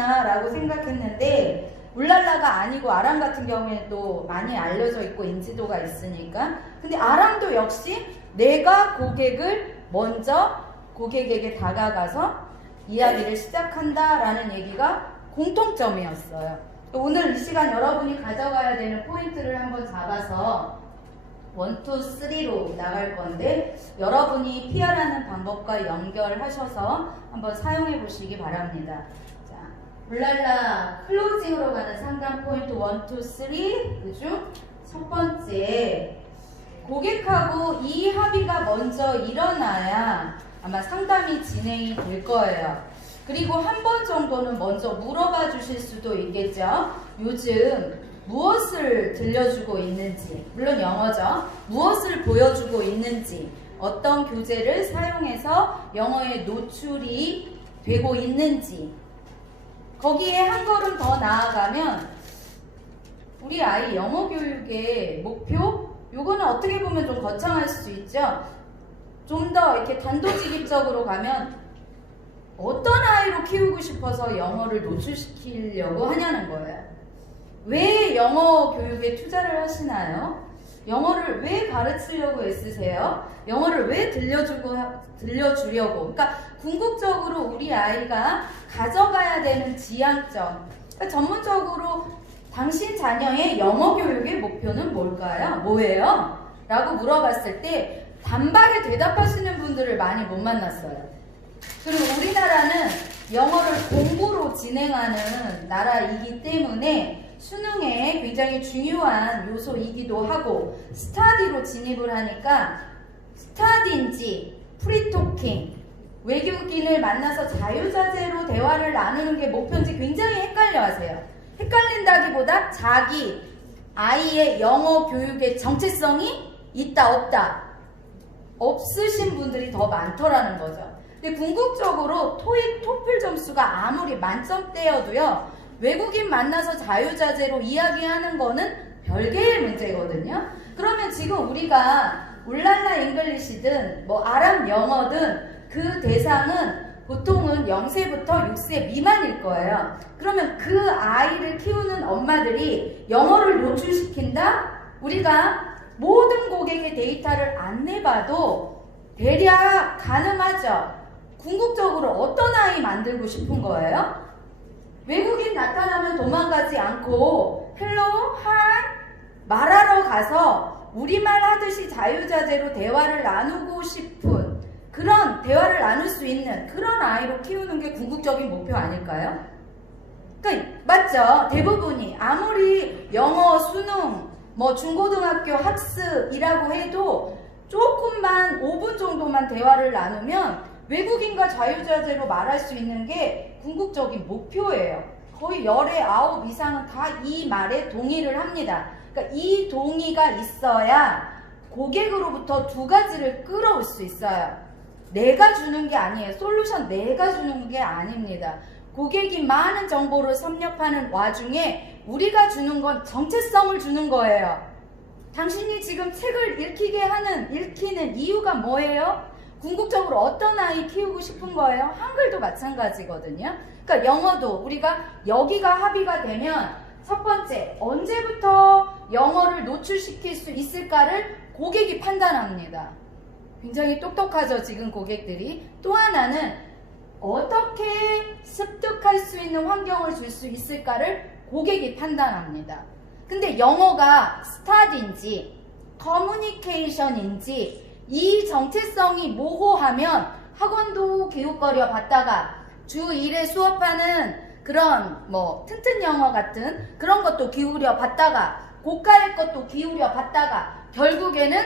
아람이구나 라고 생각했는데 울랄라가 아니고 아람 같은 경우에도 많이 알려져 있고 인지도가 있으니까. 근데 아람도 역시 내가 고객을 먼저 고객에게 다가가서 이야기를 시작한다라는 얘기가 공통점이었어요. 오늘 이 시간 여러분이 가져가야 되는 포인트를 한번 잡아서 1, 2, 3로 나갈 건데 여러분이 PR하는 방법과 연결하셔서 한번 사용해 보시기 바랍니다. 자, 울랄라 클로징으로 가는 상담 포인트 1, 2, 3 그중 첫 번째, 고객하고 이 합의가 먼저 일어나야 아마 상담이 진행이 될 거예요. 그리고 한 번 정도는 먼저 물어봐 주실 수도 있겠죠. 요즘 무엇을 들려주고 있는지, 물론 영어죠. 무엇을 보여주고 있는지, 어떤 교재를 사용해서 영어에 노출이 되고 있는지, 거기에 한 걸음 더 나아가면 우리 아이 영어 교육의 목표? 요거는 어떻게 보면 좀 거창할 수 있죠. 좀 더 이렇게 단도직입적으로 가면 어떤 아이로 키우고 싶어서 영어를 노출시키려고 하냐는 거예요. 왜 영어 교육에 투자를 하시나요? 영어를 왜 가르치려고 애쓰세요? 영어를 왜 들려주려고? 그러니까 궁극적으로 우리 아이가 가져가야 되는 지향점. 그러니까 전문적으로 당신 자녀의 영어 교육의 목표는 뭘까요? 뭐예요? 라고 물어봤을 때 단박에 대답하시는 분들을 많이 못 만났어요. 그리고 우리나라는 영어를 공부로 진행하는 나라이기 때문에 수능에 굉장히 중요한 요소이기도 하고 스타디로 진입을 하니까 스타디인지 프리토킹, 외국인을 만나서 자유자재로 대화를 나누는 게 목표인지 굉장히 헷갈려 하세요. 헷갈린다기보다 자기 아이의 영어 교육의 정체성이 있다 없다 없으신 분들이 더 많더라는 거죠. 근데 궁극적으로 토익, 토플 점수가 아무리 만점대여도요, 외국인 만나서 자유자재로 이야기하는 거는 별개의 문제거든요. 그러면 지금 우리가 울랄라 잉글리시든 뭐 아랍 영어든 그 대상은 보통은 0세부터 6세 미만일 거예요. 그러면 그 아이를 키우는 엄마들이 영어를 노출시킨다? 우리가 모든 고객의 데이터를 안 내봐도 대략 가늠하죠. 궁극적으로 어떤 아이 만들고 싶은 거예요? 외국인 나타나면 도망가지 않고 헬로, 하이 말하러 가서 우리말 하듯이 자유자재로 대화를 나누고 싶은 그런 대화를 나눌 수 있는 그런 아이로 키우는 게 궁극적인 목표 아닐까요? 그러니까 맞죠? 대부분이 아무리 영어, 수능, 뭐 중고등학교 학습이라고 해도 조금만 5분 정도만 대화를 나누면 외국인과 자유자재로 말할 수 있는 게 궁극적인 목표예요. 거의 10의 9 이상은 다 이 말에 동의를 합니다. 그러니까 이 동의가 있어야 고객으로부터 두 가지를 끌어올 수 있어요. 내가 주는 게 아니에요. 솔루션 내가 주는 게 아닙니다. 고객이 많은 정보를 섭렵하는 와중에 우리가 주는 건 정체성을 주는 거예요. 당신이 지금 책을 읽히는 이유가 뭐예요? 궁극적으로 어떤 아이 키우고 싶은 거예요? 한글도 마찬가지거든요. 그러니까 영어도 우리가 여기가 합의가 되면 첫 번째, 언제부터 영어를 노출시킬 수 있을까를 고객이 판단합니다. 굉장히 똑똑하죠, 지금 고객들이. 또 하나는 어떻게 습득할 수 있는 환경을 줄 수 있을까를 고객이 판단합니다. 근데 영어가 스타디인지 커뮤니케이션인지 이 정체성이 모호하면 학원도 기웃거려 봤다가 주 1회 수업하는 그런 뭐 튼튼 영어 같은 그런 것도 기울여 봤다가 고가의 것도 기울여 봤다가 결국에는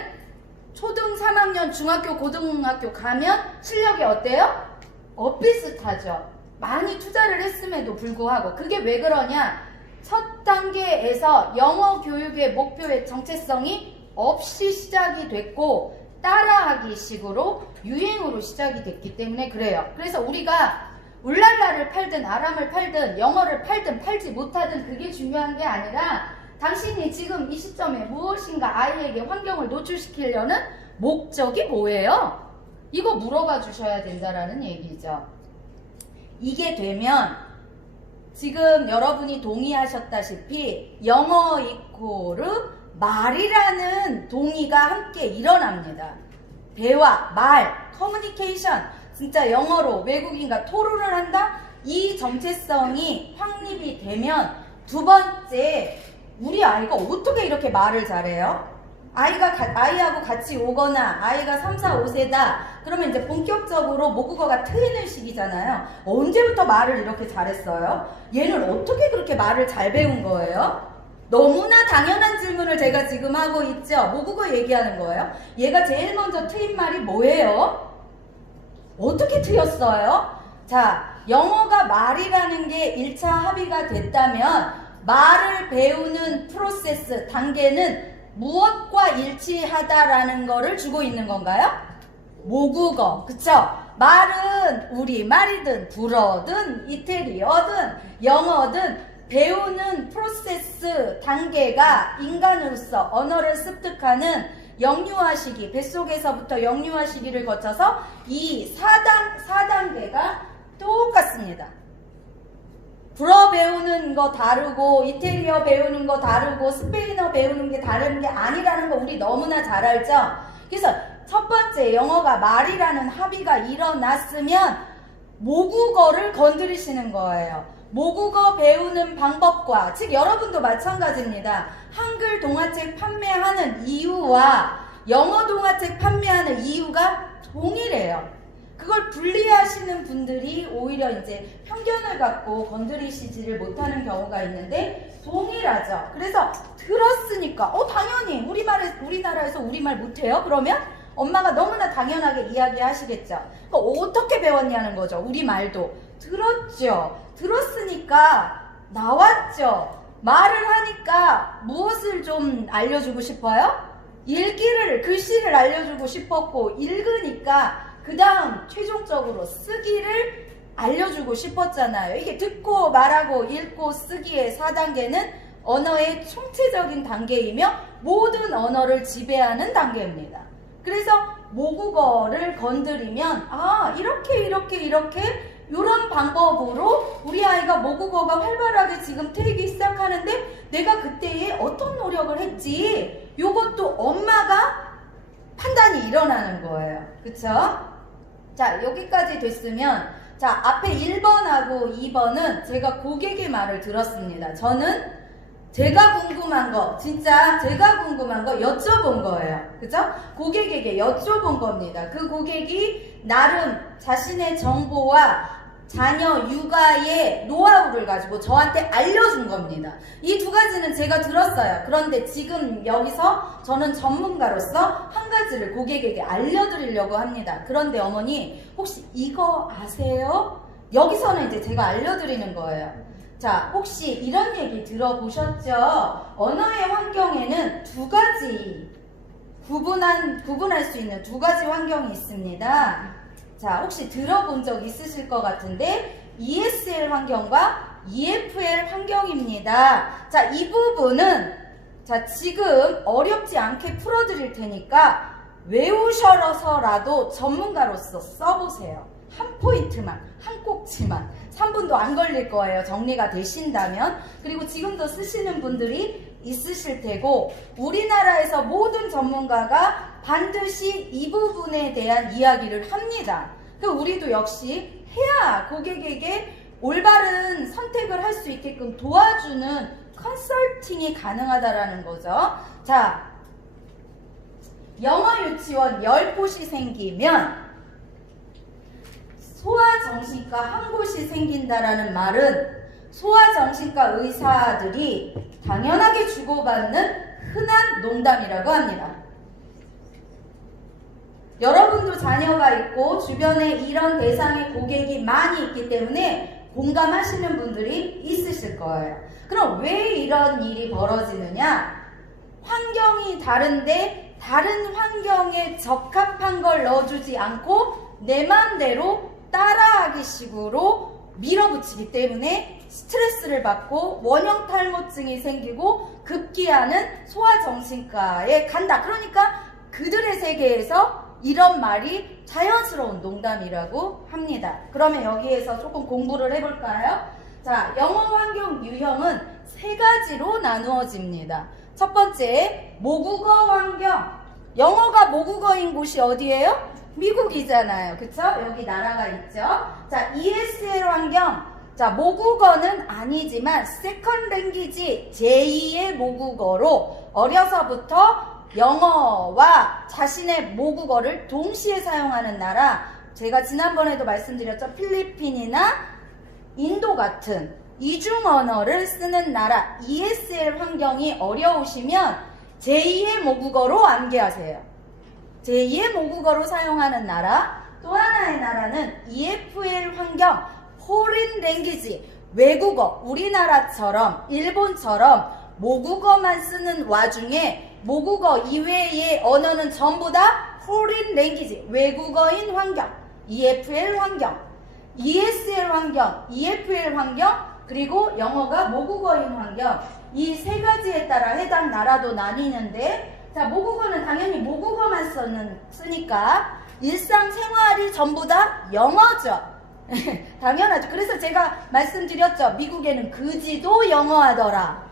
초등 3학년 중학교 고등학교 가면 실력이 어때요? 엇비슷하죠. 많이 투자를 했음에도 불구하고. 그게 왜 그러냐? 첫 단계에서 영어 교육의 목표의 정체성이 없이 시작이 됐고 따라하기 식으로 유행으로 시작이 됐기 때문에 그래요. 그래서 우리가 울랄라를 팔든 아람을 팔든 영어를 팔든 팔지 못하든 그게 중요한 게 아니라 당신이 지금 이 시점에 무엇인가 아이에게 환경을 노출시키려는 목적이 뭐예요? 이거 물어봐 주셔야 된다라는 얘기죠. 이게 되면 지금 여러분이 동의하셨다시피 영어 이코르 말이라는 동의가 함께 일어납니다. 대화, 말, 커뮤니케이션, 진짜 영어로 외국인과 토론을 한다? 이 정체성이 확립이 되면 두 번째, 우리 아이가 어떻게 이렇게 말을 잘해요? 아이하고 같이 오거나 아이가 3, 4, 5세다 그러면 이제 본격적으로 모국어가 트이는 시기잖아요. 언제부터 말을 이렇게 잘했어요? 얘는 어떻게 그렇게 말을 잘 배운 거예요? 너무나 당연한 질문을 제가 지금 하고 있죠. 모국어 얘기하는 거예요. 얘가 제일 먼저 트인 말이 뭐예요? 어떻게 트였어요? 자, 영어가 말이라는 게 1차 합의가 됐다면 말을 배우는 프로세스, 단계는 무엇과 일치하다라는 거를 주고 있는 건가요? 모국어, 그쵸? 말은 우리말이든 불어든 이태리어든 영어든 배우는 프로세스 단계가 인간으로서 언어를 습득하는 영유아 시기, 뱃속에서부터 영유아 시기를 거쳐서 이 4단계가 똑같습니다. 불어 배우는 거 다르고 이태리어 배우는 거 다르고 스페인어 배우는 게 다른 게 아니라는 거 우리 너무나 잘 알죠? 그래서 첫 번째 영어가 말이라는 합의가 일어났으면 모국어를 건드리시는 거예요. 모국어 배우는 방법과, 즉 여러분도 마찬가지입니다. 한글 동화책 판매하는 이유와 영어 동화책 판매하는 이유가 동일해요. 그걸 분리하시는 분들이 오히려 이제 편견을 갖고 건드리시지를 못하는 경우가 있는데 동일하죠. 그래서 들었으니까 당연히 우리나라에서 우리말 못해요? 그러면 엄마가 너무나 당연하게 이야기하시겠죠. 어떻게 배웠냐는 거죠. 우리말도 들었죠. 들었으니까 나왔죠. 말을 하니까 무엇을 좀 알려주고 싶어요? 글씨를 알려주고 싶었고, 읽으니까 그 다음 최종적으로 쓰기를 알려주고 싶었잖아요. 이게 듣고 말하고 읽고 쓰기의 4단계는 언어의 총체적인 단계이며 모든 언어를 지배하는 단계입니다. 그래서 모국어를 건드리면 이렇게 이런 방법으로 우리 아이가 모국어가 활발하게 지금 트이기 시작하는데 내가 그때에 어떤 노력을 했지? 요것도 엄마가 판단이 일어나는 거예요. 그쵸? 자, 여기까지 됐으면 자, 앞에 1번하고 2번은 제가 고객의 말을 들었습니다. 저는 제가 궁금한 거, 진짜 제가 궁금한 거 여쭤본 거예요. 그죠? 고객에게 여쭤본 겁니다. 그 고객이 나름 자신의 정보와 자녀 육아의 노하우를 가지고 저한테 알려준 겁니다. 이 두 가지는 제가 들었어요. 그런데 지금 여기서 저는 전문가로서 한 가지를 고객에게 알려드리려고 합니다. 그런데 어머니 혹시 이거 아세요? 여기서는 이제 제가 알려드리는 거예요. 자, 혹시 이런 얘기 들어보셨죠? 언어의 환경에는 두 가지 구분할 수 있는 두 가지 환경이 있습니다. 자, 혹시 들어본 적 있으실 것 같은데 ESL 환경과 EFL 환경입니다. 자, 이 부분은 자, 지금 어렵지 않게 풀어드릴 테니까 외우셔서라도 전문가로서 써보세요. 한 포인트만, 한 꼭지만. 3분도 안 걸릴 거예요. 정리가 되신다면. 그리고 지금도 쓰시는 분들이 있으실 테고, 우리나라에서 모든 전문가가 반드시 이 부분에 대한 이야기를 합니다. 그 우리도 역시 해야 고객에게 올바른 선택을 할 수 있게끔 도와주는 컨설팅이 가능하다라는 거죠. 자, 영어 유치원 10곳이 생기면 소아정신과 한 곳이 생긴다라는 말은 소아정신과 의사들이 당연하게 주고받는 흔한 농담이라고 합니다. 여러분도 자녀가 있고 주변에 이런 대상의 고객이 많이 있기 때문에 공감하시는 분들이 있으실 거예요. 그럼 왜 이런 일이 벌어지느냐? 환경이 다른데 다른 환경에 적합한 걸 넣어주지 않고 내 맘대로 따라하기 식으로 밀어붙이기 때문에 스트레스를 받고 원형 탈모증이 생기고 급기야는 소아정신과에 간다. 그러니까 그들의 세계에서 이런 말이 자연스러운 농담이라고 합니다. 그러면 여기에서 조금 공부를 해볼까요? 자, 영어 환경 유형은 세 가지로 나누어집니다. 첫 번째, 모국어 환경. 영어가 모국어인 곳이 어디예요? 미국이잖아요. 그쵸? 여기 나라가 있죠. 자, ESL 환경. 자, 모국어는 아니지만 세컨 랭귀지 제2의 모국어로 어려서부터 영어와 자신의 모국어를 동시에 사용하는 나라. 제가 지난번에도 말씀드렸죠. 필리핀이나 인도 같은 이중 언어를 쓰는 나라 ESL 환경이 어려우시면 제2의 모국어로 암기하세요. 제2의 모국어로 사용하는 나라. 또 하나의 나라는 EFL 환경, Foreign Language, 외국어, 우리나라처럼 일본처럼 모국어만 쓰는 와중에 모국어 이외의 언어는 전부 다 Foreign Language, 외국어인 환경, EFL 환경, ESL 환경, EFL 환경, 그리고 영어가 모국어인 환경. 이 세 가지에 따라 해당 나라도 나뉘는데, 자, 모국어는 당연히 모국어만 쓰니까 일상생활이 전부 다 영어죠. 당연하죠. 그래서 제가 말씀드렸죠. 미국에는 그지도 영어하더라.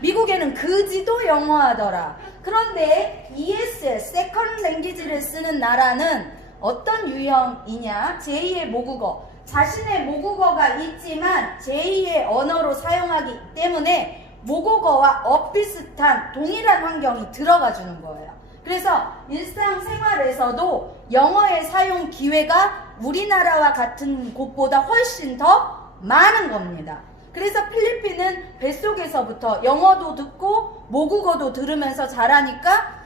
미국에는 그지도 영어하더라. 그런데 ESL, 세컨 랭귀지를 쓰는 나라는 어떤 유형이냐? 제2의 모국어. 자신의 모국어가 있지만 제2의 언어로 사용하기 때문에 모국어와 엇비슷한 동일한 환경이 들어가 주는 거예요. 그래서 일상생활에서도 영어의 사용 기회가 우리나라와 같은 곳보다 훨씬 더 많은 겁니다. 그래서 필리핀은 뱃속에서부터 영어도 듣고 모국어도 들으면서 자라니까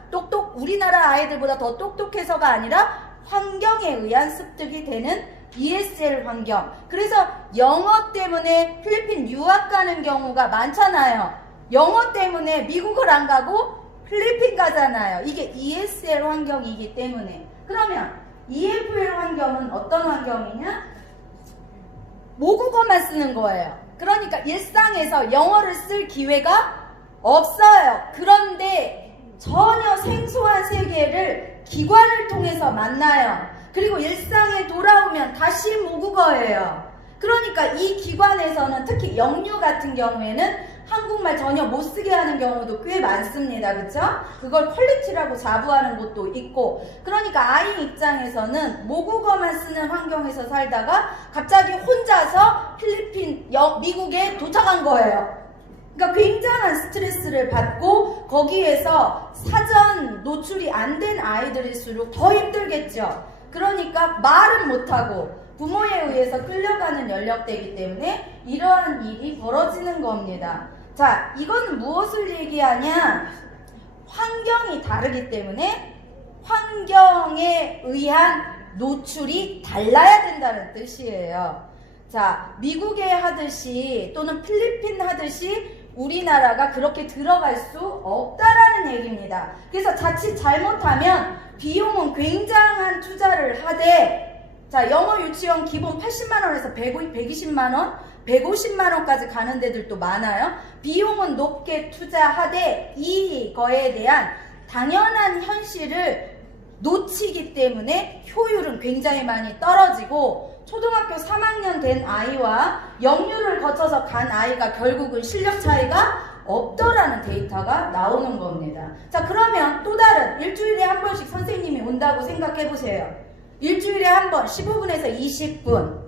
우리나라 아이들보다 더 똑똑해서가 아니라 환경에 의한 습득이 되는 ESL 환경. 그래서 영어 때문에 필리핀 유학 가는 경우가 많잖아요. 영어 때문에 미국을 안 가고 필리핀 가잖아요. 이게 ESL 환경이기 때문에. 그러면 EFL 환경은 어떤 환경이냐? 모국어만 쓰는 거예요. 그러니까 일상에서 영어를 쓸 기회가 없어요. 그런데 전혀 생소한 세계를 기관을 통해서 만나요. 그리고 일상에 돌아오면 다시 모국어예요. 그러니까 이 기관에서는 특히 영유 같은 경우에는 한국말 전혀 못 쓰게 하는 경우도 꽤 많습니다. 그쵸? 그걸 퀄리티라고 자부하는 곳도 있고. 그러니까 아이 입장에서는 모국어만 쓰는 환경에서 살다가 갑자기 혼자서 미국에 도착한 거예요. 그러니까 굉장한 스트레스를 받고 거기에서 사전 노출이 안 된 아이들일수록 더 힘들겠죠. 그러니까 말은 못하고 부모에 의해서 끌려가는 연령대이기 때문에 이러한 일이 벌어지는 겁니다. 자, 이건 무엇을 얘기하냐? 환경이 다르기 때문에 환경에 의한 노출이 달라야 된다는 뜻이에요. 자, 미국에 하듯이 또는 필리핀 하듯이 우리나라가 그렇게 들어갈 수 없다라는 얘기입니다. 그래서 자칫 잘못하면 비용은 굉장한 투자를 하되, 자, 영어 유치원 기본 80만원에서 120만원, 150만원까지 가는 데들도 많아요. 비용은 높게 투자하되 이거에 대한 당연한 현실을 놓치기 때문에 효율은 굉장히 많이 떨어지고, 초등학교 3학년 된 아이와 영유를 거쳐서 간 아이가 결국은 실력 차이가 없더라는 데이터가 나오는 겁니다. 자, 그러면 또 다른 일주일에 한 번씩 선생님이 온다고 생각해 보세요. 일주일에 한 번 15분에서 20분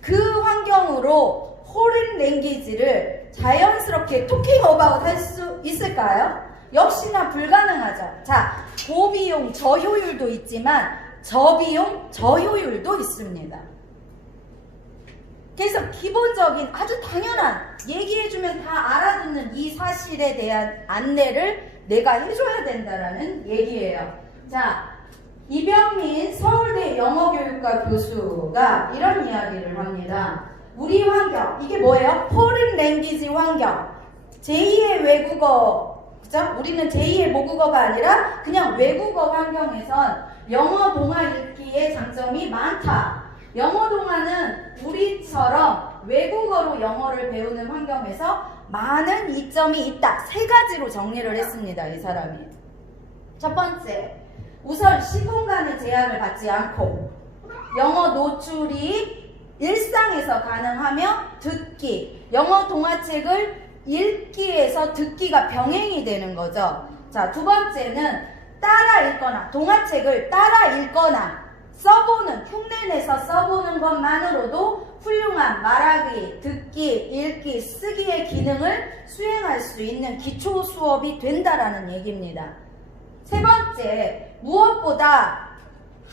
그 환경으로 포린 랭귀지를 자연스럽게 토킹 어바웃 할 수 있을까요? 역시나 불가능하죠. 자, 고비용 저효율도 있지만 저비용 저효율도 있습니다. 그래서 기본적인 아주 당연한 얘기해주면 다 알아듣는 이 사실에 대한 안내를 내가 해줘야 된다라는 얘기예요. 자, 이병민 서울대 영어교육과 교수가 이런 이야기를 합니다. 우리 환경, 이게 뭐예요? 포린 랭귀지 환경. 제2의 외국어, 그죠? 우리는 제2의 모국어가 아니라 그냥 외국어 환경에선 영어 동화 읽기의 장점이 많다. 영어 동화는 우리처럼 외국어로 영어를 배우는 환경에서 많은 이점이 있다. 세 가지로 정리를 했습니다. 이 사람이. 첫 번째, 우선 시공간의 제약을 받지 않고 영어 노출이 일상에서 가능하며 듣기. 영어 동화책을 읽기에서 듣기가 병행이 되는 거죠. 자, 두 번째는 따라 읽거나, 동화책을 따라 읽거나 써보는, 흉내내서 써보는 것만으로도 훌륭한 말하기, 듣기, 읽기, 쓰기의 기능을 수행할 수 있는 기초 수업이 된다라는 얘기입니다. 세 번째, 무엇보다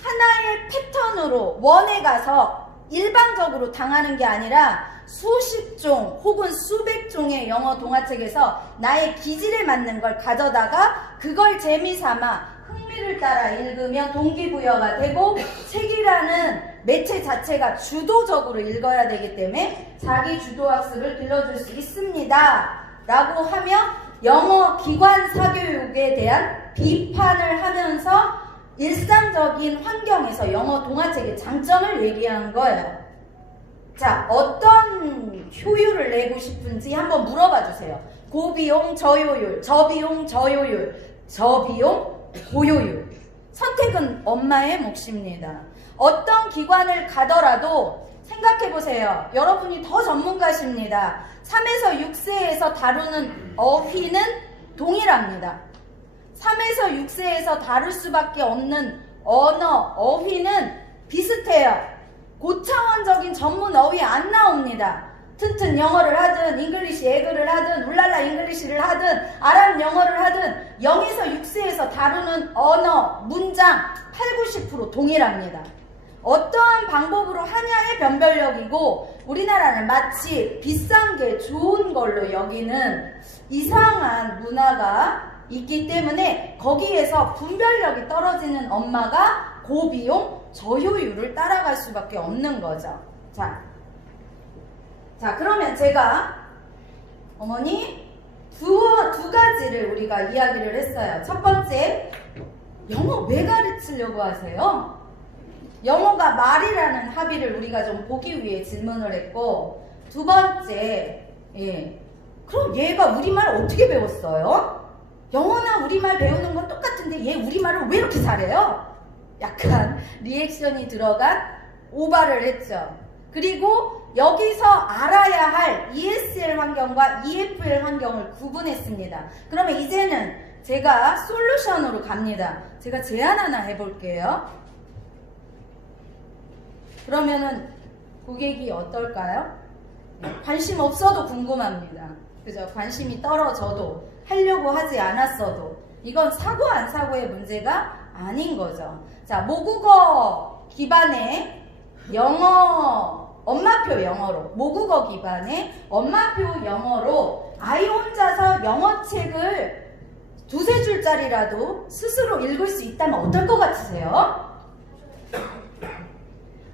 하나의 패턴으로 원에 가서 일방적으로 당하는 게 아니라 수십 종 혹은 수백 종의 영어 동화책에서 나의 기질에 맞는 걸 가져다가 그걸 재미삼아 흥미를 따라 읽으면 동기부여가 되고, 책이라는 매체 자체가 주도적으로 읽어야 되기 때문에 자기 주도학습을 길러줄 수 있습니다 라고 하며 영어 기관 사교육에 대한 비판을 하면서 일상적인 환경에서 영어 동화책의 장점을 얘기하는 거예요. 자, 어떤 효율을 내고 싶은지 한번 물어봐 주세요. 고비용 저효율, 저비용 저효율, 저비용 고효율. 선택은 엄마의 몫입니다. 어떤 기관을 가더라도 생각해 보세요. 여러분이 더 전문가십니다. 3에서 6세에서 다루는 어휘는 동일합니다. 3에서 6세에서 다룰 수밖에 없는 언어, 어휘는 비슷해요. 고차원적인 전문 어휘 안 나옵니다. 튼튼 영어를 하든 잉글리시 에그를 하든 울랄라 잉글리시를 하든 아랍 영어를 하든 0에서 6세에서 다루는 언어, 문장 80~90% 동일합니다. 어떠한 방법으로 하냐의 변별력이고, 우리나라는 마치 비싼 게 좋은 걸로 여기는 이상한 문화가 있기 때문에 거기에서 분별력이 떨어지는 엄마가 고비용 저효율을 따라갈 수밖에 없는 거죠. 자, 그러면 제가 어머니 두 가지를 우리가 이야기를 했어요. 첫 번째, 영어 왜 가르치려고 하세요? 영어가 말이라는 합의를 우리가 좀 보기 위해 질문을 했고, 두 번째, 그럼 얘가 우리말 어떻게 배웠어요? 영어나 우리말 배우는 건 똑같은데 얘 우리말을 왜 이렇게 잘해요? 약간 리액션이 들어간 오바를 했죠. 그리고 여기서 알아야 할 ESL 환경과 EFL 환경을 구분했습니다. 그러면 이제는 제가 솔루션으로 갑니다. 제가 제안 하나 해볼게요. 그러면은 고객이 어떨까요? 관심 없어도 궁금합니다. 그죠? 관심이 떨어져도, 하려고 하지 않았어도 이건 사고 안 사고의 문제가 아닌 거죠. 자, 모국어 기반의 영어, 엄마표 영어로, 모국어 기반의 엄마표 영어로 아이 혼자서 영어책을 두세 줄짜리라도 스스로 읽을 수 있다면 어떨 것 같으세요?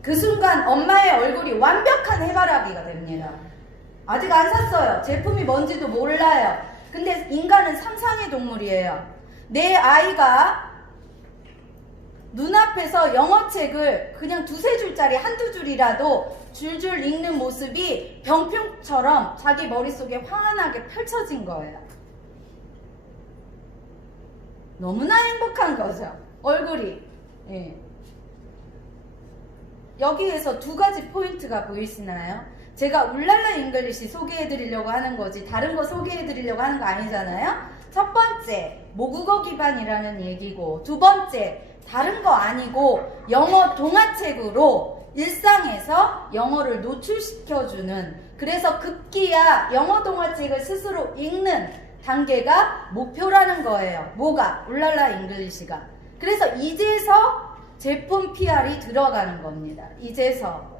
그 순간 엄마의 얼굴이 완벽한 해바라기가 됩니다. 아직 안 샀어요. 제품이 뭔지도 몰라요. 근데 인간은 상상의 동물이에요. 내 아이가 눈앞에서 영어책을 그냥 두세 줄짜리 한두 줄이라도 줄줄 읽는 모습이 병풍처럼 자기 머릿속에 환하게 펼쳐진 거예요. 너무나 행복한 거죠. 얼굴이. 여기에서 두 가지 포인트가 보이시나요? 제가 울랄라 잉글리시 소개해드리려고 하는 거지 다른 거 소개해드리려고 하는 거 아니잖아요? 첫 번째, 모국어 기반이라는 얘기고, 두 번째, 다른 거 아니고 영어 동화책으로 일상에서 영어를 노출시켜주는, 그래서 급기야 영어 동화책을 스스로 읽는 단계가 목표라는 거예요. 뭐가? 울랄라 잉글리시가. 그래서 이제서 제품 PR이 들어가는 겁니다. 이제서.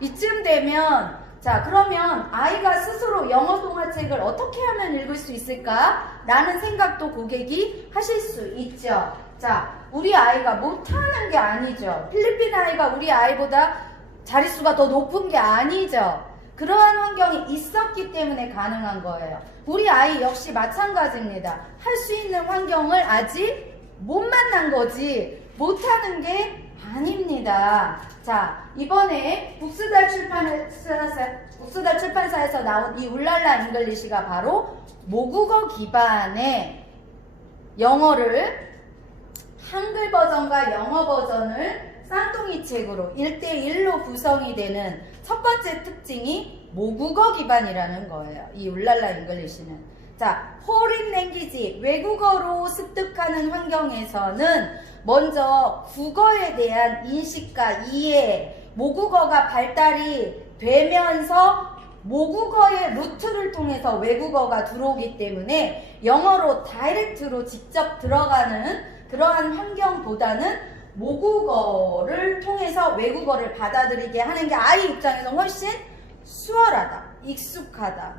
이쯤 되면, 자, 그러면 아이가 스스로 영어 동화책을 어떻게 하면 읽을 수 있을까? 라는 생각도 고객이 하실 수 있죠. 자, 우리 아이가 못하는 게 아니죠. 필리핀 아이가 우리 아이보다 자릿수가 더 높은 게 아니죠. 그러한 환경이 있었기 때문에 가능한 거예요. 우리 아이 역시 마찬가지입니다. 할 수 있는 환경을 아직 못 만난 거지 못하는 게 아닙니다. 자, 이번에 북스달 출판사에서 나온 이 울랄라 잉글리시가 바로 모국어 기반의 영어를 한글 버전과 영어 버전을 쌍둥이 책으로 1대1로 구성이 되는 첫 번째 특징이 모국어 기반이라는 거예요. 이 울랄라 잉글리시는. 자, 포린 랭귀지, 외국어로 습득하는 환경에서는 먼저 국어에 대한 인식과 이해, 모국어가 발달이 되면서 모국어의 루트를 통해서 외국어가 들어오기 때문에 영어로 다이렉트로 직접 들어가는 그러한 환경보다는 모국어를 통해서 외국어를 받아들이게 하는 게 아이 입장에서 훨씬 수월하다, 익숙하다,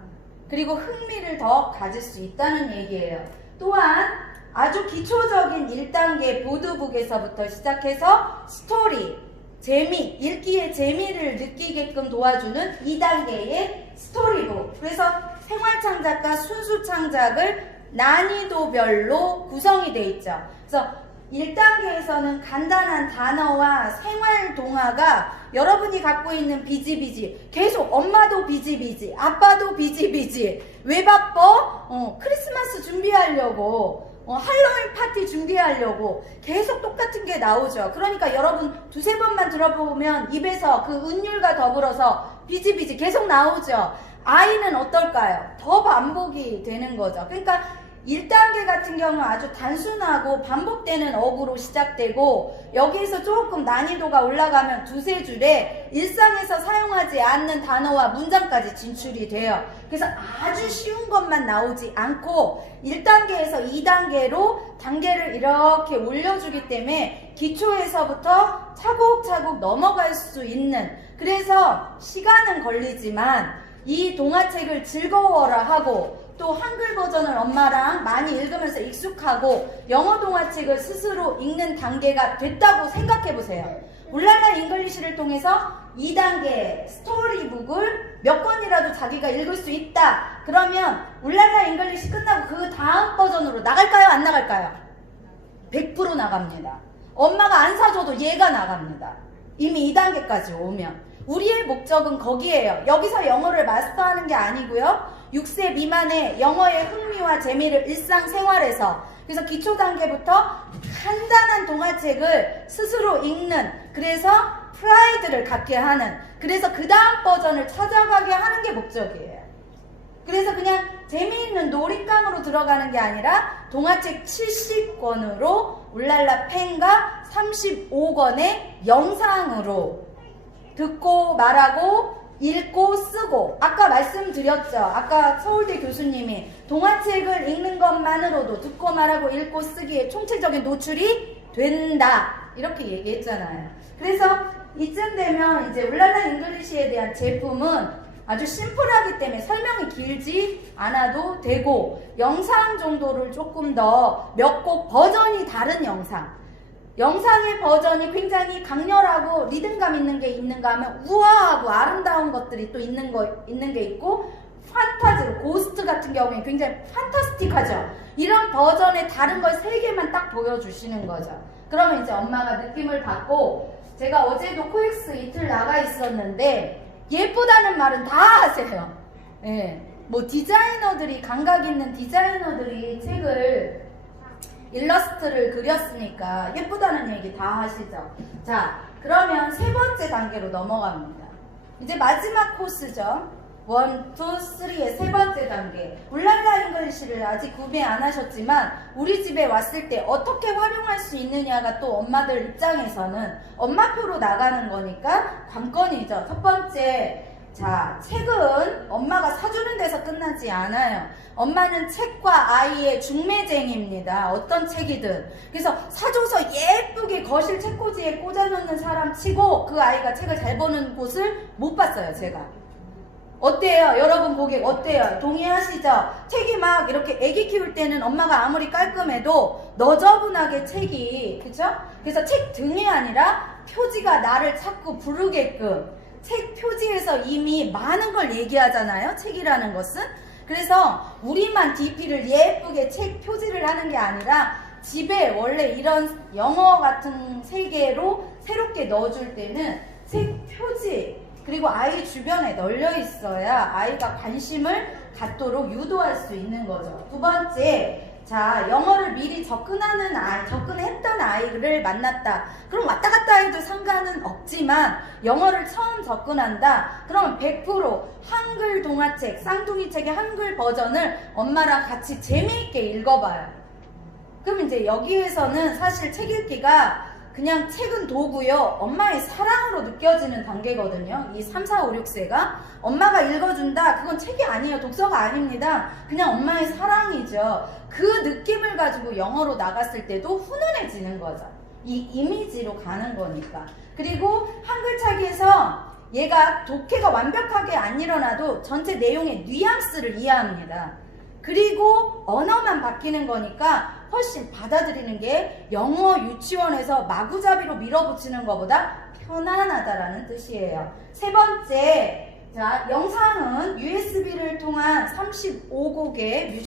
그리고 흥미를 더 가질 수 있다는 얘기예요. 또한 아주 기초적인 1단계 보드북에서부터 시작해서 스토리, 재미, 읽기의 재미를 느끼게끔 도와주는 2단계의 스토리북. 그래서 생활창작과 순수창작을 난이도별로 구성이 되어 있죠. 그래서 1단계에서는 간단한 단어와 생활 동화가 여러분이 갖고 있는 비지비지, 계속 엄마도 비지비지, 아빠도 비지비지, 왜 바빠? 크리스마스 준비하려고, 할로윈 파티 준비하려고 계속 똑같은 게 나오죠. 그러니까 여러분 두세 번만 들어보면 입에서 그 은율과 더불어서 비지비지 계속 나오죠. 아이는 어떨까요? 더 반복이 되는 거죠. 그러니까 1단계 같은 경우는 아주 단순하고 반복되는 어구로 시작되고, 여기에서 조금 난이도가 올라가면 두세 줄에 일상에서 사용하지 않는 단어와 문장까지 진출이 돼요. 그래서 아주 쉬운 것만 나오지 않고 1단계에서 2단계로 단계를 이렇게 올려주기 때문에 기초에서부터 차곡차곡 넘어갈 수 있는, 그래서 시간은 걸리지만 이 동화책을 즐거워라 하고 또 한글 버전을 엄마랑 많이 읽으면서 익숙하고 영어 동화책을 스스로 읽는 단계가 됐다고 생각해보세요. 울랄라 잉글리시를 통해서 2단계 스토리북을 몇 권이라도 자기가 읽을 수 있다. 그러면 울랄라 잉글리시 끝나고 그 다음 버전으로 나갈까요? 안 나갈까요? 100% 나갑니다. 엄마가 안 사줘도 얘가 나갑니다. 이미 2단계까지 오면. 우리의 목적은 거기에요. 여기서 영어를 마스터하는 게 아니고요. 6세 미만의 영어의 흥미와 재미를 일상생활에서, 그래서 기초 단계부터 간단한 동화책을 스스로 읽는, 그래서 프라이드를 갖게 하는, 그래서 그 다음 버전을 찾아가게 하는 게 목적이에요. 그래서 그냥 재미있는 놀잇감으로 들어가는 게 아니라 동화책 70권으로 울랄라 펜과 35권의 영상으로 듣고 말하고 읽고 쓰고, 아까 말씀드렸죠. 아까 서울대 교수님이 동화책을 읽는 것만으로도 듣고 말하고 읽고 쓰기에 총체적인 노출이 된다, 이렇게 얘기했잖아요. 그래서 이쯤 되면 이제 울랄라 잉글리시에 대한 제품은 아주 심플하기 때문에 설명이 길지 않아도 되고, 영상 정도를 조금 더 몇 곡 버전이 다른 영상의 버전이 굉장히 강렬하고 리듬감 있는 게 있는가 하면 우아하고 아름다운 것들이 또 있는 게 있고, 판타지로 고스트 같은 경우에 굉장히 판타스틱하죠. 이런 버전의 다른 걸 3개만 딱 보여주시는 거죠. 그러면 이제 엄마가 느낌을 받고, 제가 어제도 코엑스 이틀 나가 있었는데 예쁘다는 말은 다 하세요. 예. 뭐 디자이너들이, 감각 있는 디자이너들이 책을 일러스트를 그렸으니까 예쁘다는 얘기 다 하시죠. 자, 그러면 세 번째 단계로 넘어갑니다. 이제 마지막 코스죠. 1, 2, 3의 세 번째 단계. 울랄라 잉글리시를 아직 구매 안 하셨지만 우리 집에 왔을 때 어떻게 활용할 수 있느냐가 또 엄마들 입장에서는 엄마표로 나가는 거니까 관건이죠. 첫 번째, 자, 책은 엄마가 사주는 데서 끝나지 않아요. 엄마는 책과 아이의 중매쟁이입니다. 어떤 책이든. 그래서 사줘서 예쁘게 거실 책꽂이에 꽂아놓는 사람 치고 그 아이가 책을 잘 보는 곳을 못 봤어요, 제가. 어때요? 여러분 보기에 어때요? 동의하시죠? 책이 막 이렇게 애기 키울 때는 엄마가 아무리 깔끔해도 너저분하게 책이, 그죠? 그래서 책 등이 아니라 표지가 나를 자꾸 부르게끔, 책 표지에서 이미 많은 걸 얘기하잖아요, 책이라는 것은. 그래서 우리만 DP를 예쁘게 책 표지를 하는 게 아니라 집에 원래 이런 영어 같은 세계로 새롭게 넣어줄 때는 책 표지, 그리고 아이 주변에 널려 있어야 아이가 관심을 갖도록 유도할 수 있는 거죠. 두 번째, 자, 영어를 미리 접근했던 아이를 만났다. 그럼 왔다 갔다 해도 상관은 없지만 영어를 처음 접근한다. 그럼 100% 한글 동화책, 쌍둥이 책의 한글 버전을 엄마랑 같이 재미있게 읽어봐요. 그럼 이제 여기에서는 사실 책 읽기가 그냥 책은 도구요. 엄마의 사랑으로 느껴지는 단계거든요. 이 3, 4, 5, 6세가 엄마가 읽어준다. 그건 책이 아니에요. 독서가 아닙니다. 그냥 엄마의 사랑이죠. 그 느낌을 가지고 영어로 나갔을 때도 훈훈해지는 거죠. 이 이미지로 가는 거니까. 그리고 한글차기에서 얘가 독해가 완벽하게 안 일어나도 전체 내용의 뉘앙스를 이해합니다. 그리고 언어만 바뀌는 거니까 훨씬 받아들이는 게 영어 유치원에서 마구잡이로 밀어붙이는 것보다 편안하다라는 뜻이에요. 세 번째, 자, 영상은 USB를 통한 35곡의 뮤직